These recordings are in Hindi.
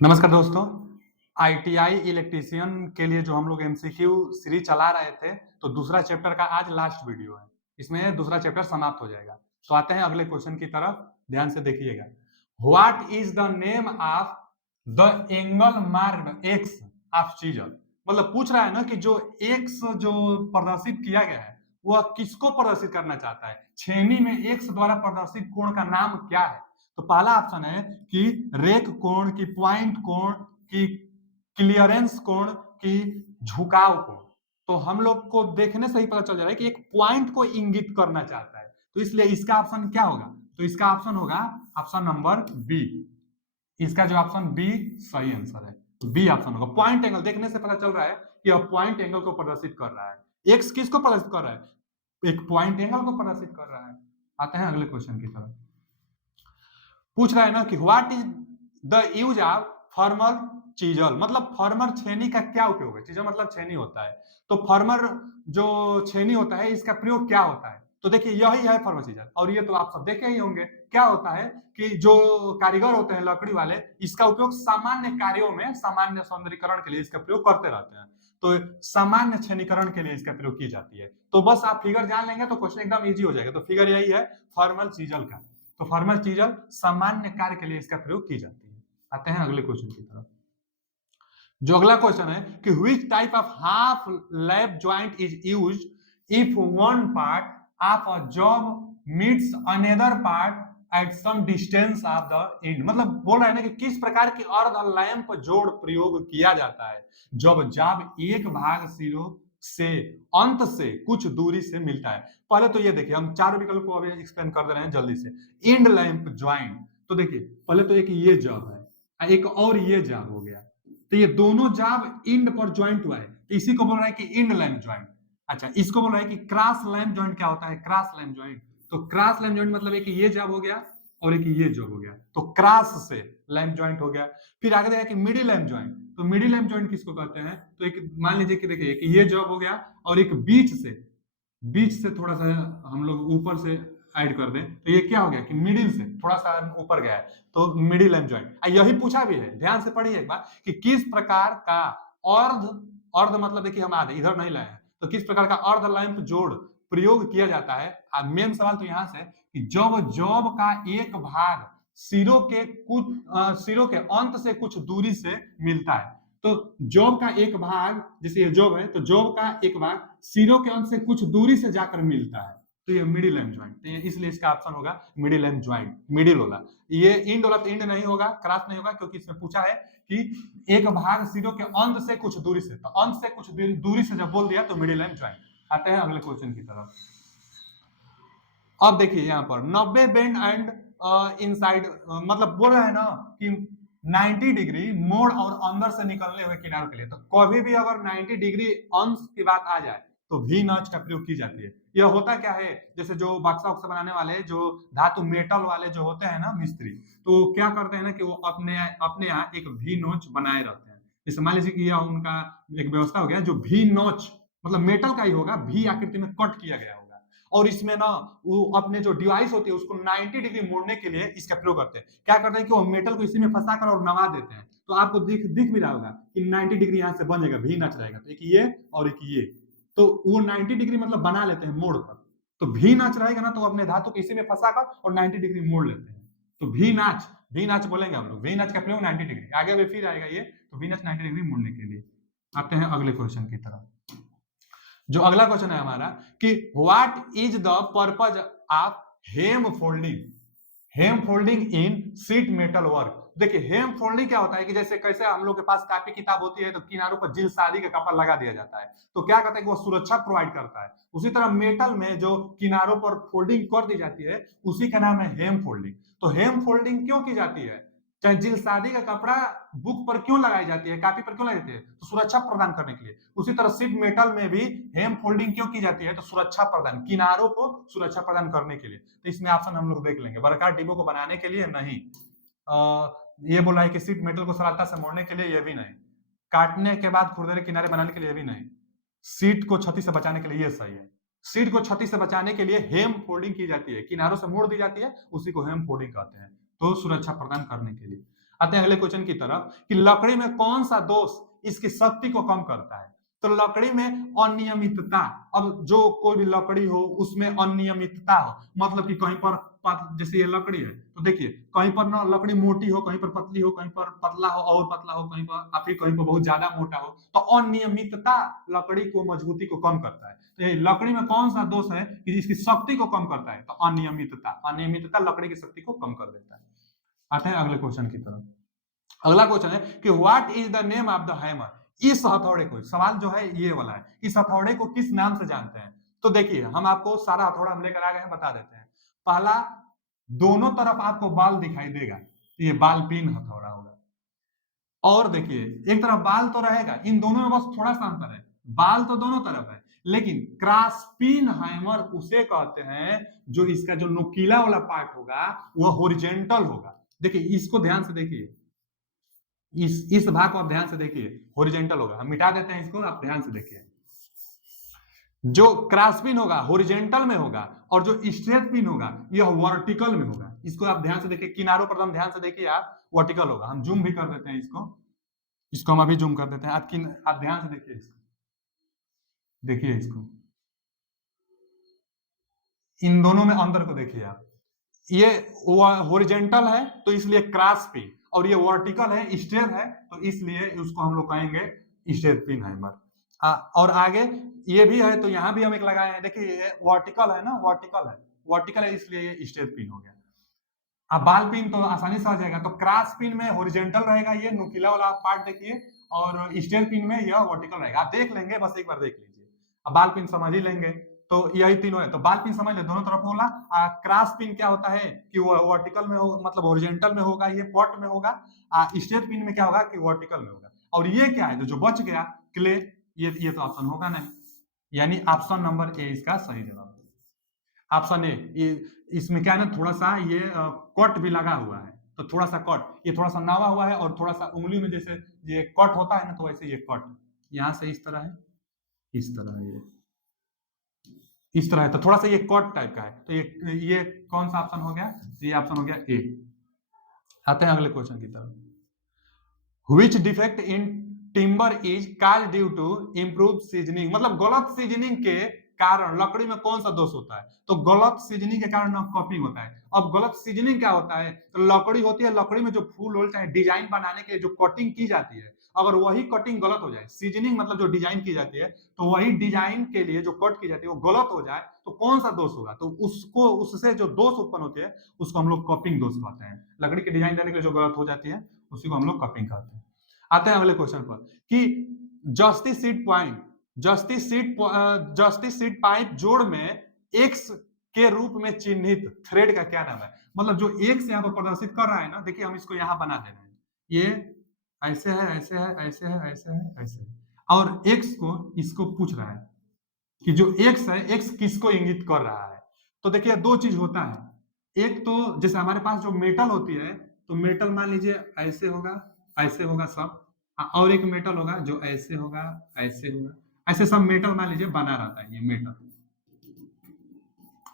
नमस्कार दोस्तों। आईटीआई इलेक्ट्रीशियन के लिए जो हम लोग एमसीक्यू सीरीज चला रहे थे, तो दूसरा चैप्टर का आज लास्ट वीडियो है। इसमें दूसरा चैप्टर समाप्त हो जाएगा। तो आते हैं अगले क्वेश्चन की तरफ, ध्यान से देखिएगा। What is the name of the angle marked x of chisel? मतलब पूछ रहा है ना कि जो एक्स जो प्रदर्शित किया गया है वह किसको प्रदर्शित करना चाहता है। छेनी में एक्स द्वारा प्रदर्शित कोण का नाम क्या है? तो पहला ऑप्शन है कि रेख कोण, की पॉइंट कोण, की क्लियरेंस कोण, की झुकाव कोण। तो हम लोग को देखने से ही पता चल जा रहा है कि एक पॉइंट को इंगित करना चाहता है, तो इसलिए इसका ऑप्शन क्या होगा? तो इसका ऑप्शन होगा ऑप्शन नंबर बी। इसका जो ऑप्शन बी सही आंसर है, बी ऑप्शन होगा। पॉइंट एंगल देखने से पता चल रहा है कि यह पॉइंट एंगल को प्रदर्शित कर रहा है। एक्स किसको प्रदर्शित कर रहा है? एक पॉइंट एंगल को प्रदर्शित कर रहा है। आते हैं अगले क्वेश्चन की तरफ। पूछ रहा है ना कि what is the use of former chisel? मतलब फॉर्मर छेनी का क्या उपयोग है? चीजल मतलब छेनी होता है, तो फॉर्मर जो छेनी होता है इसका प्रयोग क्या होता है? तो देखिए यही है फॉर्मर चीजल, और ये तो आप सब देखे ही होंगे। क्या होता है कि जो कारीगर होते हैं लकड़ी वाले, इसका उपयोग सामान्य कार्यों में, सामान्य सौंदर्यीकरण के लिए इसका प्रयोग करते रहते हैं। तो सामान्य छेनीकरण के लिए इसका प्रयोग की जाती है। तो बस आप फिगर जान लेंगे तो क्वेश्चन एकदम इजी हो जाएगा। तो फिगर यही है फॉर्मल चीजल का। तो फॉर्मल चीजल सामान्य कार्य के लिए इसका प्रयोग की जाती है। आते हैं अगले क्वेश्चन की तरफ। जो अगला क्वेश्चन है कि which type of half lap joint is used if one part of a job meets another part at some distance of the end? मतलब बोल रहा है ना कि किस प्रकार की अर्ध लैंप जोड़ प्रयोग किया जाता है जब जॉब एक भाग सिरों से अंत से कुछ दूरी से मिलता है। पहले तो ये देखिए, हम चार विकल्प को अभी एक्सप्लेन कर दे रहे हैं जल्दी से। एंड लैंप ज्वाइंट, तो देखिए पहले तो एक ये जॉब है, एक और ये जॉब हो गया। तो ये दोनों जॉब इंड पर ज्वाइंट हुआ है, तो इसी को बोल रहा है कि इंड लैंप ज्वाइंट। अच्छा, इसको बोल रहा है कि क्रॉस लैंप ज्वाइंट। क्या होता है क्रॉस लैंप ज्वाइंट? तो क्रॉस लैंप ज्वाइंट मतलब एक ये जॉब हो गया और एक ये जॉब हो गया, तो क्रॉस से लैंप ज्वाइंट हो गया। फिर आगे देखा कि मिडिल लैंप ज्वाइंट। तो मिडिल लैंप ज्वाइंट किसको कहते हैं? तो एक मान लीजिए कि देखिए कि ये जॉब हो गया और एक बीच से थोड़ा सा हम लोग ऊपर से ऐड कर दें, तो ये क्या हो गया कि मिडिल से थोड़ा सा ऊपर गया है, तो मिडिल लैंप ज्वाइंट। यही पूछा भी है, ध्यान से पढ़िए एक बार कि किस प्रकार का अर्ध, अर्ध मतलब देखिए हम आधे इधर नहीं लाए हैं, तो किस प्रकार का अर्ध लैंप जोड़ प्रयोग किया जाता है। मेन सवाल तो यहां से कि जब जॉब का एक भाग सिरों के अंत से कुछ दूरी से मिलता है, तो जॉब का एक भाग, जैसे ये जॉब है तो जॉब का एक भाग सिरों के अंत से कुछ दूरी से जाकर मिलता है, तो ये मिडिल लैंप ज्वाइंट। तो इसलिए इसका ऑप्शन होगा मिडिल लैंप ज्वाइंट, मिडिल वाला। ये इंड वाला तो इंड नहीं होगा, क्रॉस नहीं होगा, क्योंकि इसमें पूछा है कि एक भाग सिरों के अंत से कुछ दूरी से, तो अंत से कुछ दूरी से जब बोल दिया तो मिडिल लैंप ज्वाइंट। आते हैं अगले क्वेश्चन की तरफ। अब देखिए यहाँ पर 90 बेंड एंड इनसाइड, मतलब बोल रहा है ना कि 90 डिग्री मोड़ और अंदर से निकलने हुए किनारों के लिए। तो कभी भी अगर 90 डिग्री अंश की बात आ जाए तो वी नॉच का प्रयोग की जाती है। यह होता क्या है, जैसे जो बक्सा उक्सा बनाने वाले, जो धातु मेटल वाले जो होते हैं ना मिस्त्री, तो क्या करते हैं ना कि वो अपने अपने यहाँ एक वी नोच बनाए रहते हैं। जैसे मान लीजिए कि यह उनका एक व्यवस्था हो गया, जो वी नोच मतलब मेटल का ही होगा, वी आकृति में कट किया गया होगा, और इसमें ना वो अपने जो डिवाइस होती है उसको 90 डिग्री मोड़ने के लिए इसका प्रयोग करते हैं। क्या करते हैं कि वो मेटल को इसी में फंसाकर और नवा देते हैं, तो आपको दिख भी रहा होगा कि 90 डिग्री यहाँ से बन जाएगा, भी नच रहेगा, तो एक ये और एक ये, तो वो 90 डिग्री मतलब बना लेते हैं मोड़ कर। तो भी नाच रहेगा ना, तो अपने धातु को इसी में फंसाकर और 90 डिग्री मोड़ लेते हैं। तो भी नाच बोलेंगे हम लोग। भी नाच का प्रयोग 90 डिग्री, आगे भी फिर आएगा ये, तो भी नाच 90 डिग्री मोड़ने के लिए। आते हैं अगले क्वेश्चन की तरफ। जो अगला क्वेश्चन है हमारा कि what is the purpose of hem folding, hem folding in sheet metal work? देखिए हेम फोल्डिंग क्या होता है कि जैसे कैसे हम लोग के पास कॉपी किताब होती है तो किनारों पर जिल शादी का कपड़ा लगा दिया जाता है, तो क्या करता है कि वो सुरक्षा प्रोवाइड करता है। उसी तरह मेटल में जो किनारों पर फोल्डिंग कर दी जाती है उसी का नाम है हेम फोल्डिंग। तो हेम फोल्डिंग क्यों की जाती है, चाहे जिल शादी का कपड़ा बुक पर क्यों लगाई जाती है, कॉपी पर क्यों लगाई जाती है, तो सुरक्षा प्रदान करने के लिए। उसी तरह शीट मेटल में भी हेम फोल्डिंग क्यों की जाती है, तो सुरक्षा प्रदान, किनारों को सुरक्षा प्रदान करने के लिए। तो इसमें ऑप्शन हम लोग देख लेंगे, वर्गाकार डिब्बों को बनाने के लिए नहीं, ये बोला है कि शीट मेटल को सरलता से मोड़ने के लिए, ये भी नहीं, काटने के बाद खुरदरे किनारे बनाने के लिए, ये भी नहीं, सीट को क्षति से बचाने के लिए ये सही है। सीट को क्षति से बचाने के लिए हेम फोल्डिंग की जाती है, किनारों से मोड़ दी जाती है, उसी को हेम फोल्डिंग कहते हैं, तो सुरक्षा प्रदान करने के लिए। आते हैं अगले क्वेश्चन की तरफ कि लकड़ी में कौन सा दोष इसकी शक्ति को कम करता है। तो लकड़ी में अनियमितता, अब जो कोई भी लकड़ी हो उसमें अनियमितता हो, मतलब कि कहीं पर जैसे ये लकड़ी है तो देखिए कहीं पर ना लकड़ी मोटी हो, कहीं पर पतली हो, कहीं पर पतला हो और पतला हो, कहीं पर फिर कहीं पर बहुत ज्यादा मोटा हो, तो अनियमितता लकड़ी को मजबूती को कम करता है। तो ये लकड़ी में कौन सा दोष है कि इसकी शक्ति को कम करता है, तो अनियमितता, अनियमितता लकड़ी की शक्ति को कम कर देता है। आते हैं अगले क्वेश्चन की तरफ। अगला क्वेश्चन है कि what is the name of the hammer. इस हथौड़े को, सवाल जो है ये वाला है, इस हथौड़े को किस नाम से जानते हैं। तो देखिए हम आपको सारा हथौड़ा हम लेकर आ गए हैं, बता देते हैं। पहला, दोनों तरफ आपको बाल दिखाई देगा तो ये बाल पिन हथौड़ा होगा। और देखिए एक तरफ बाल तो रहेगा, इन दोनों में बस थोड़ा सा अंतर है, बाल तो दोनों तरफ है, लेकिन क्रॉसपिन हैमर उसे कहते हैं जो इसका जो नुकीला वाला पार्ट होगा वह हॉरिजॉन्टल होगा। देखिए इसको ध्यान से देखिए, इस भाग को आप ध्यान से देखिए, हॉरिजॉन्टल होगा। हम मिटा देते हैं इसको, आप ध्यान से देखिए। जो क्रॉसपिन होगा हॉरिजॉन्टल में होगा और जो स्ट्रेट पिन होगा यह वर्टिकल में होगा। इसको आप ध्यान से देखिए, किनारों पर हम ध्यान से देखिए, आप वर्टिकल होगा। हम जूम भी कर देते हैं इसको हम अभी जूम कर देते हैं। आप ध्यान से देखिए इसको, देखिए इसको, इन दोनों में अंतर को देखिए आप। ये हॉरिजॉन्टल है तो इसलिए क्रॉसपिन, और ये वर्टिकल है, स्ट्रेट है, तो इसलिए उसको हम लोग कहेंगे स्ट्रेट पिन हैमर। और आगे ये भी है तो यहाँ भी हम एक लगाए हैं, देखिए ये वर्टिकल है ना, वर्टिकल है इसलिए ये स्ट्रेट पिन हो गया। अब बाल पिन तो आसानी से आ जाएगा, तो क्रॉस पिन में हॉरिजॉन्टल रहेगा, ये नुकीला वाला पार्ट देखिए, और स्ट्रेट पिन में यह वर्टिकल रहेगा। आप देख लेंगे, बस एक बार देख लीजिए। अब बाल पिन समझ ही लेंगे, तो यही तीनों है, तो बाल पिन समझ ले, दोनों तरफ होला। क्रॉस पिन क्या होता है कि वो वर्टिकल में हो, मतलब हॉरिजॉन्टल में होगा, ये पॉट में होगा। स्ट्रेट पिन में क्या होगा कि वर्टिकल में होगा। और ये क्या है, तो जो बच गया क्ले, ये तो ऑप्शन होगा नहीं, यानी ऑप्शन नंबर ए इसका सही जवाब है। ऑप्शन ए, ये इसमें क्या है ना, थोड़ा सा ये कट भी लगा हुआ है, तो थोड़ा सा कट, ये थोड़ा सा नावा हुआ है, और थोड़ा सा उंगली में जैसे ये कट होता है ना, तो वैसे ये कट यहां से इस तरह है, इस तरह है, ये इस तरह है, तो थोड़ा सा ये कट टाइप का है। तो ये कौन सा ऑप्शन हो गया, ये ऑप्शन हो गया ए। आते हैं अगले क्वेश्चन की तरफ। Which defect in timber is caused due to improve seasoning, मतलब गलत सीजनिंग के कारण लकड़ी में कौन सा दोष होता है, तो गलत सीजनिंग के कारण कपिंग होता है। अब गलत सीजनिंग क्या होता है, तो लकड़ी होती है, लकड़ी में जो फूल होल चाहे डिजाइन बनाने के लिए जो कटिंग की जाती है, अगर वही कटिंग गलत हो जाए, सीजनिंग मतलब जो डिजाइन की जाती है, तो वही डिजाइन के लिए जो कट की जाती है वो गलत हो जाए, तो कौन सा दोष होगा, तो उसको, उससे जो दोष उत्पन्न होते हैं उसको हम लोग कपिंग दोष कहते हैं। लकड़ी की डिजाइन देने के लिए जो गलत हो जाती है उसी को हम लोग कपिंग कहते हैं। आते हैं अगले क्वेश्चन पर कि justice seat point, justice seat pipe जोड़ में एक्स के रूप में चिन्हित थ्रेड का क्या नाम है। मतलब जो एक्स यहाँ पर प्रदर्शित कर रहा है ना, देखिए हम इसको यहाँ बना दे रहे हैं, ये ऐसे है, ऐसे है, ऐसे है, ऐसे है, ऐसे है, और एक्स को इसको पूछ रहा है कि जो एक्स है, एक्स किसको इंगित कर रहा है। तो देखिए दो चीज होता है, एक तो जैसे हमारे पास जो मेटल होती है, तो मेटल मान लीजिए ऐसे होगा, ऐसे होगा सब, और एक मेटल होगा जो ऐसे होगा, ऐसे होगा, ऐसे सब मेटल मान लीजिए बना रहता है।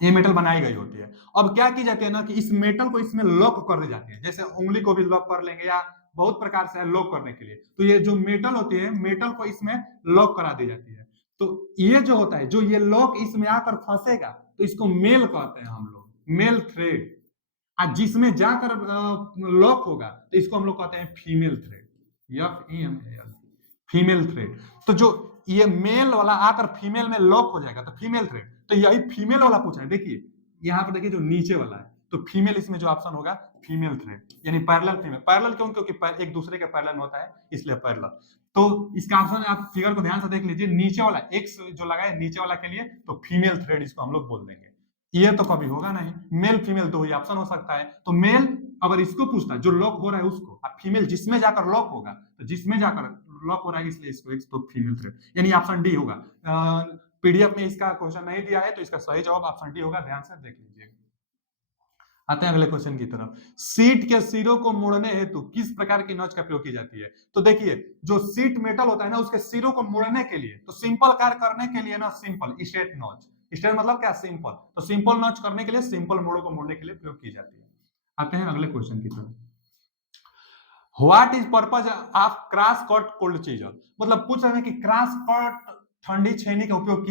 ये मेटल बनाई गई होती है। अब क्या की जाती है ना कि इस मेटल को इसमें लॉक कर दी जाती है, जैसे उंगली को भी लॉक कर लेंगे या बहुत प्रकार से लॉक करने के लिए, तो ये जो मेटल होती है, मेटल को इसमें लॉक करा दी जाती है। तो ये जो होता है, जो ये लॉक इसमें आकर फंसेगा, तो इसको मेल कहते हैं हम लोग, मेल थ्रेड। जिसमें जाकर लॉक होगा तो इसको हम लोग कहते हैं female thread, FEMAL, female thread. तो जो ये मेल वाला आकर फीमेल में लॉक हो जाएगा तो फीमेल थ्रेड, तो यही फीमेल वाला पूछा है। देखिए यहाँ पर देखिए जो नीचे वाला है, तो फीमेल इसमें जो ऑप्शन होगा फीमेल थ्रेड, यानी पैरेलल फीमेल। पैरेलल क्यों, क्योंकि एक दूसरे के पैरेलल होता है इसलिए पैरेलल। तो इसका ऑप्शन आप फिगर को ध्यान से देख लीजिए, नीचे वाला एक्स जो लगा है नीचे वाला के लिए, तो फीमेल थ्रेड इसको हम लोग बोल देंगे। ये तो कभी होगा नहीं, मेल फीमेल तो वही ऑप्शन हो सकता है। तो मेल अगर इसको पूछता है जो लॉक हो रहा है उसको, और फीमेल जिसमें जाकर लॉक होगा, तो जिसमें जाकर लॉक हो रहा है इसलिए इसको एक तो फीमेल थ्रेड, यानी ऑप्शन डी होगा। पीडीएफ में इसका क्वेश्चन नहीं दिया है, तो इसका सही जवाब ऑप्शन डी होगा, ध्यान से देख लीजिए। आते हैं अगले क्वेश्चन की तरफ। सीट के सिरों को मोड़ने हेतु किस प्रकार की नॉच का प्रयोग की जाती है। तो देखिए जो सीट मेटल होता है ना, उसके सिरों को मोड़ने के लिए, तो सिंपल कार्य करने के लिए ना, सिंपल स्ट्रेट नॉच, स्ट्रेट मतलब क्या, सिंपल, तो सिंपल नॉच करने के लिए, सिंपल मोड़ों को मोड़ने के लिए प्रयोग की जाती है। आते हैं अगले क्वेश्चन की तरफ। What is purpose of cross cut cold chisel, मतलब पूछ रहे हैं कि क्रॉस कट ठंडी छेनी का उपयोग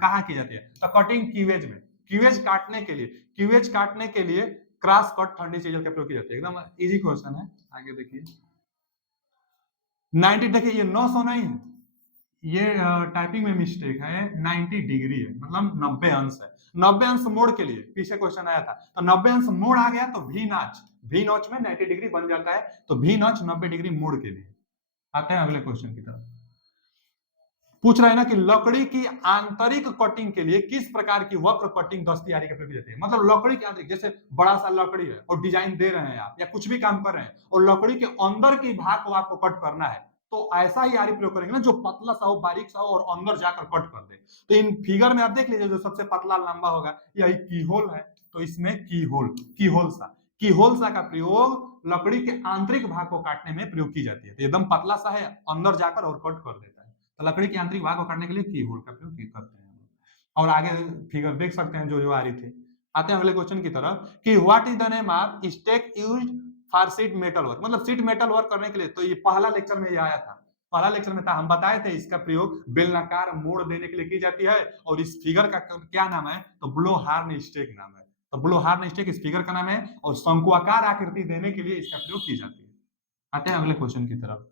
कहाँ की जाती है, तो कटिंग कीवेज में, कीवेज काटने के लिए, कीवेज काटने के लिए क्रॉस कट ठंडी चीजल का प्रयोग की जाती है। एकदम इजी क्वेश्चन है। आगे देखिए 90, देखिए ये 900 नहीं है, ये टाइपिंग में मिस्टेक है, 90 डिग्री है, मतलब 90 अंश है। 90 अंश मोड़ के लिए पीछे क्वेश्चन आया था, तो 90 अंश मोड़ आ गया तो वी नॉच, वी नॉच में 90 डिग्री बन जाता है, तो वी नॉच 90 डिग्री मोड़ के लिए। आते हैं अगले क्वेश्चन की तरफ। पूछ रहा है ना कि लकड़ी की आंतरिक कटिंग के लिए किस प्रकार की वक्र कटिंग दस्तकारी का प्रयोग जाती है, मतलब लकड़ी की आंतरिक, जैसे बड़ा सा लकड़ी है और डिजाइन दे रहे हैं आप या कुछ भी काम कर रहे हैं और लकड़ी के अंदर की भाग को आपको कट करना है, तो ऐसा ही आरी प्रयोग करेंगे ना जो पतला सा हो, बारीक सा हो और अंदर जाकर कट कर दे। तो इन फिगर में आप देख लीजिए जो सबसे पतला लंबा होगा यही की होल है, तो इसमें की होल सा का प्रयोग लकड़ी के आंतरिक भाग को काटने में प्रयोग की जाती है। तो एकदम पतला सा है, अंदर जाकर और कट कर देता है, तो लकड़ी के आंतरिक भाग को काटने के लिए की होल का प्रयोग करते हैं। और आगे फिगर देख सकते हैं जो जो आ रही थी। आते हैं अगले क्वेश्चन की तरफ कि what is the name of stake used for sheet metal work, मतलब शीट मेटल वर्क करने के लिए, तो ये पहला लेक्चर में ये आया था, पहला लेक्चर में था, हम बताए थे इसका प्रयोग बेलनाकार मोड़ देने के लिए की जाती है, और इस फिगर का क्या नाम है, तो ब्लो हार्न स्टेक नाम है, तो ब्लो हार्न स्टेक इस फिगर का नाम है, और शंकुआकार आकृति देने के लिए इसका प्रयोग की जाती है। आते हैं अगले क्वेश्चन की तरफ।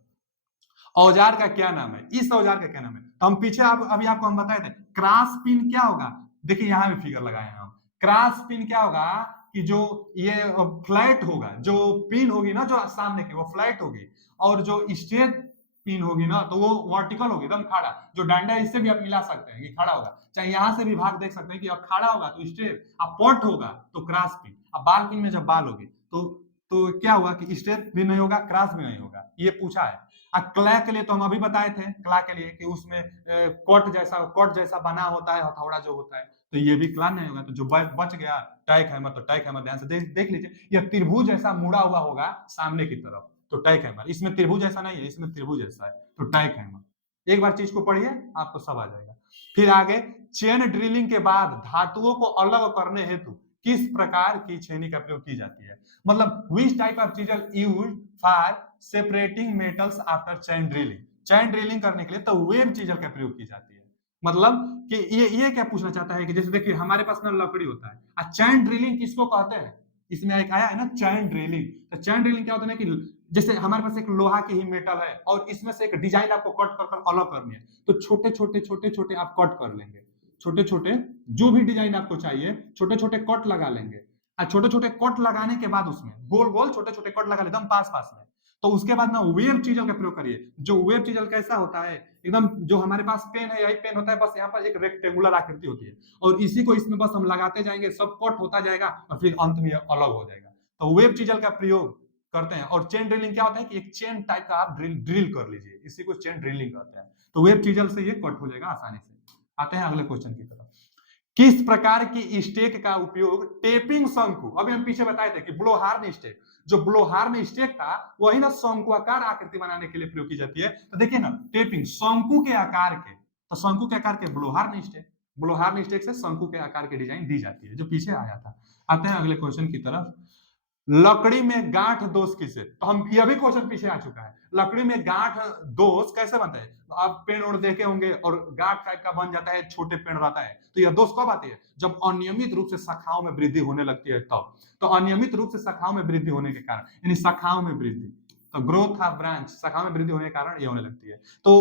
औजार का क्या नाम है, इस औजार का क्या नाम है, तो हम पीछे अभी आपको हम बताए थे क्रॉस पिन क्या होगा, देखिए यहां भी फिगर लगाए हैं हम। क्रॉस पिन क्या होगा कि जो ये फ्लैट होगा, जो पिन होगी ना जो सामने की वो फ्लैट होगी, और जो स्ट्रेट पिन होगी ना तो वो वर्टिकल होगी, एकदम खड़ा, जो डंडा इससे भी आप मिला सकते हैं कि खड़ा होगा, चाहे यहां से भी भाग देख सकते हैं कि अब खड़ा होगा तो स्ट्रेट, अब पॉट होगा तो क्रॉस पिन, अब बाल पिन में जब बाल होगी तो क्या हुआ कि स्ट्रेट भी नहीं होगा, क्रॉस भी नहीं होगा, ये पूछा है। क्लैक के लिए तो हम अभी बताए थे, क्लैक के लिए कि उसमें कट जैसा बना होता है, हथौड़ा जो होता है, तो ये भी क्ला नहीं होगा, तो जो बच गया टैक हैमर, तो टैक हैमर ध्यान से देख लीजिए, यह त्रिभुज जैसा मुड़ा हुआ होगा सामने की तरफ, तो टैक हैमर, इसमें त्रिभुज जैसा नहीं है, इसमें त्रिभुज जैसा है, तो टैक हैमर। एक बार चीज को पढ़िए आपको सब आ जाएगा। फिर आगे चेन ड्रिलिंग के बाद धातुओं को अलग करने हेतु किस प्रकार की छेनी का प्रयोग की जाती है, मतलब which type of chisel used for separating metals after chain drilling, chain drilling करने के लिए तो वेब चीजल का प्रयोग की जाती है, मतलब कि ये क्या पूछना चाहता है कि जैसे देखिए हमारे पास ना लकड़ी होता है, चैन ड्रिलिंग किसको कहते हैं, इसमें एक आया है ना चैन ड्रिलिंग, तो चैन ड्रिलिंग क्या होता है कि जैसे हमारे पास एक लोहा की ही मेटल है और इसमें से एक डिजाइन आपको कट कर अलग करनी है, तो छोटे छोटे आप कट कर लेंगे, छोटे छोटे जो भी डिजाइन आपको चाहिए छोटे छोटे कट लगा लेंगे, छोटे छोटे कट लगाने के बाद उसमें गोल गोल छोटे छोटे कट लगा ले एकदम पास पास में, तो उसके बाद ना वेब चीजल का प्रयोग करिए, जो वेब चीजल कैसा होता है एकदम, जो हमारे पास पेन है यही पेन होता है, बस यहाँ पर एक रेक्टेंगुलर आकृति होती है और इसी को इसमें बस हम लगाते जाएंगे, सब कट होता जाएगा और फिर अंत में अलग हो जाएगा, तो वेब चीजल का प्रयोग करते हैं। और चेन ड्रिलिंग क्या होता है कि एक चेन टाइप का आप ड्रिल कर लीजिए, इसी को चेन ड्रिलिंग कहते हैं, तो वेब चीजल से ये कट हो जाएगा आसानी से। आते हैं अगले क्वेश्चन की तरफ। किस प्रकार की स्टेक का उपयोग टेपिंग शंकु, अभी हम पीछे बताए थे कि ब्लोहार्न स्टेक, जो ब्लोहार्न स्टेक था वही ना शंकुआकार आकृति बनाने के लिए प्रयोग की जाती है, तो देखिए ना टेपिंग शंकु के आकार के, तो शंकु के आकार के ब्लोहार्न स्टेक से शंकु के आकार की डिजाइन दी जाती है, जो पीछे आया था। आते हैं अगले क्वेश्चन की तरफ। लकड़ी में गांठ दोष किसे, तो हम यह भी क्वेश्चन पीछे आ चुका है, लकड़ी में गांठ दोष कैसे बनता है, आप पेड़ ओड़ देखे होंगे और गांठ टाइप का बन जाता है, छोटे पेड़ रहता है, तो यह दोष कब आती है, जब अनियमित रूप से शाखाओं में वृद्धि होने लगती है तब, तो अनियमित रूप से शाखाओं में वृद्धि होने के कारण, यानी शाखाओं में वृद्धि, तो ग्रोथ ऑफ ब्रांच, शाखाओं में वृद्धि होने के कारण यह होने लगती है। तो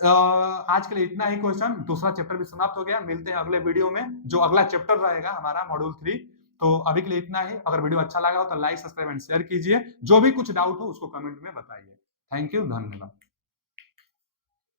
आज के लिए इतना ही क्वेश्चन, दूसरा चैप्टर भी समाप्त हो गया, मिलते हैं अगले वीडियो में, जो अगला चैप्टर रहेगा हमारा मॉड्यूल 3। तो अभी के लिए इतना ही, अगर वीडियो अच्छा लगा हो तो लाइक सब्सक्राइब एंड शेयर कीजिए, जो भी कुछ डाउट हो उसको कमेंट में बताइए। थैंक यू, धन्यवाद।